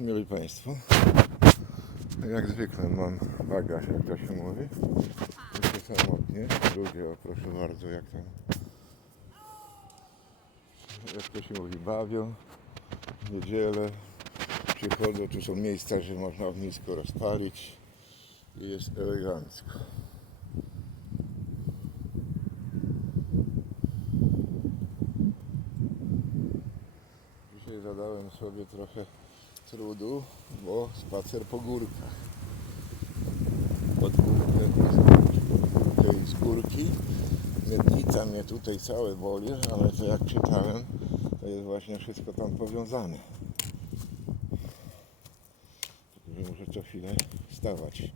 Mili Państwo, jak zwykle mam bagaż, jak to się mówi. Jeszcze samotnie. Ludzie, o proszę bardzo, jak tam, jak to się mówi, bawią. W niedzielę przychodzą, tu są miejsca, że można ognisko rozpalić i jest elegancko. Dzisiaj zadałem sobie trochę trudu, bo spacer po górkach. Pod górkę. Tej z górki. Miednica mnie tutaj całe boli, ale to jak czytałem, to jest właśnie wszystko tam powiązane. Tylko, muszę co chwilę na odpoczynek.